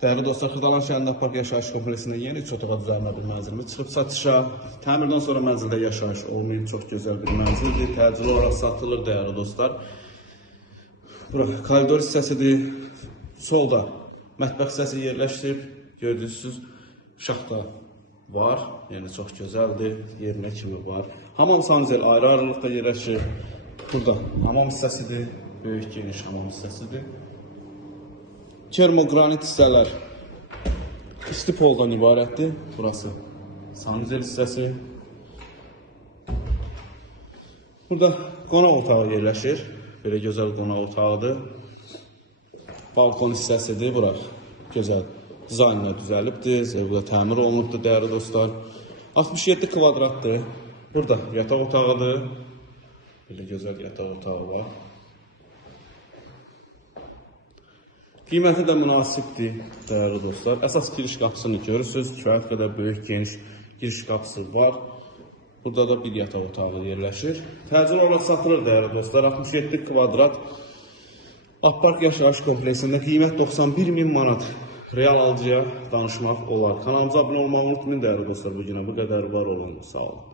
Değerli dostlar, Xırdalan şəhərində Park yaşayış kompleksində yeni 3 otağa düzəlmə bir mənzilimiz çıxıb satışa. Təmirdən sonra mənzildə yaşayış olmayıb, çox gözəl bir mənzildir. Təcili olaraq satılır değerli dostlar. Bura koridor hissəsidir. Solda mətbəx hissəsi yerləşdirib. Gördüyünüz şaxta var. Yəni çox gözəldir. Yerinə kimi var. Hamam sanuzel ayrı-ayrılıqda yerləşir. Burada hamam hissəsidir. Böyük geniş hamam hissəsidir. Termogranit hissələr isti poldan ibarətdir. Burası sanuzel hissəsi. Burada qonaq otağı yerləşir. Belə gözəl qonaq otağıdır. Balkon hissəsidir. Bura gözəl dizaynla düzəlibdir. Zevqlə təmir olunubdur değerli dostlar. 67 kvadratdır. Burada yataq otağıdır. Belə gözəl yataq otağı var. Qiyməti də münasibdir değerli dostlar. Əsas giriş qapısını görürsünüz. Kifayət qədər böyük geniş giriş qapısı var. Burada da bir yataq otağı yerləşir. Təcili olaraq satılır değerli dostlar. 67 kvadrat Park yaşayış kompleksində qiymət 91.000 manat. Real alıcıya danışmaq olar. Kanalımıza abunə olmağı unutmayın değerli dostlar. Bu günə bu qədər var olun. Sağ olun.